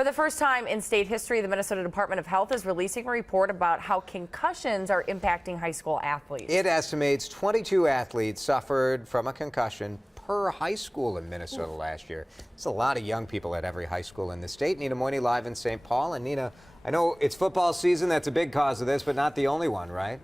For the first time in state history, the Minnesota Department of Health is releasing a report about how concussions are impacting high school athletes. It estimates 22 athletes suffered from a concussion per high school in Minnesota last year. It's a lot of young people at every high school in the state. Nina Moini live in St. Paul. And Nina, I know it's football season. That's a big cause of this, but not the only one, right?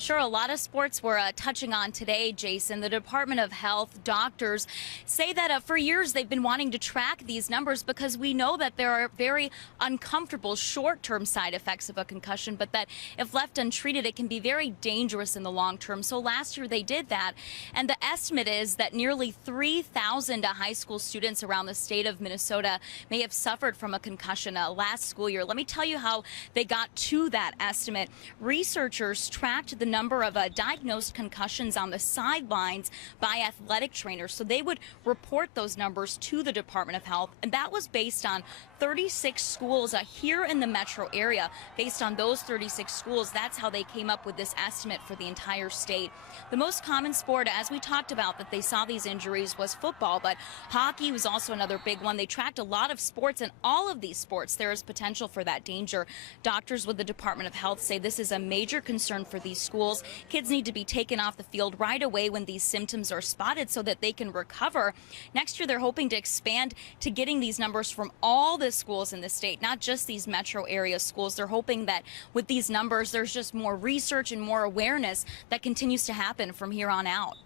Sure, a lot of sports we're touching on today, Jason. The Department of Health, doctors say that for years they've been wanting to track these numbers because we know that there are very uncomfortable short-term side effects of a concussion, but that if left untreated, it can be very dangerous in the long term. So last year they did that, and the estimate is that nearly 3,000 high school students around the state of Minnesota may have suffered from a concussion last school year. Let me tell you how they got to that estimate. Researchers tracked the number of diagnosed concussions on the sidelines by athletic trainers. So they would report those numbers to the Department of Health, and that was based on 36 schools here in the metro area. Based on those 36 schools, that's how they came up with this estimate for the entire state. The most common sport, as we talked about, that they saw these injuries was football, but hockey was also another big one. They tracked a lot of sports, and all of these sports, there is potential for that danger. Doctors with the Department of Health say this is a major concern for these schools. Kids need to be taken off the field right away when these symptoms are spotted so that they can recover. Next year, they're hoping to expand to getting these numbers from all the schools in the state, not just these metro area schools. They're hoping that with these numbers, there's just more research and more awareness that continues to happen from here on out.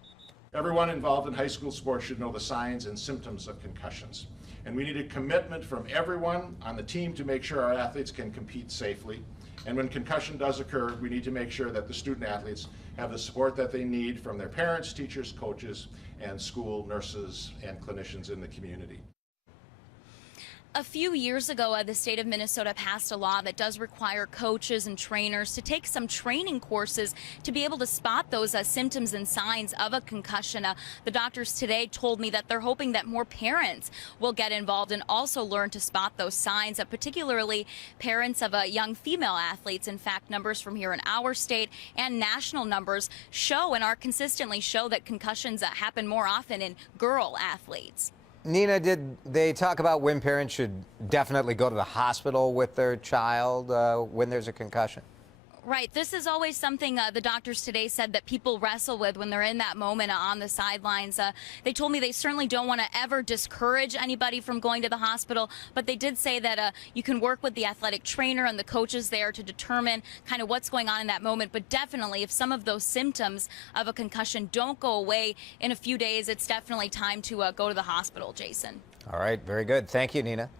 Everyone involved in high school sports should know the signs and symptoms of concussions. And we need a commitment from everyone on the team to make sure our athletes can compete safely. And when concussion does occur, we need to make sure that the student athletes have the support that they need from their parents, teachers, coaches, and school nurses and clinicians in the community. A few years ago, the state of Minnesota passed a law that does require coaches and trainers to take some training courses to be able to spot those symptoms and signs of a concussion. The doctors today told me that they're hoping that more parents will get involved and also learn to spot those signs, particularly parents of young female athletes. In fact, numbers from here in our state and national numbers show and are consistently show that concussions happen more often in girl athletes. Nina, did they talk about when parents should definitely go to the hospital with their child when there's a concussion? Right. This is always something the doctors today said that people wrestle with when they're in that moment on the sidelines. They told me they certainly don't want to ever discourage anybody from going to the hospital, but they did say that you can work with the athletic trainer and the coaches there to determine kind of what's going on in that moment. But definitely, if some of those symptoms of a concussion don't go away in a few days, it's definitely time to go to the hospital, Jason. All right. Very good. Thank you, Nina.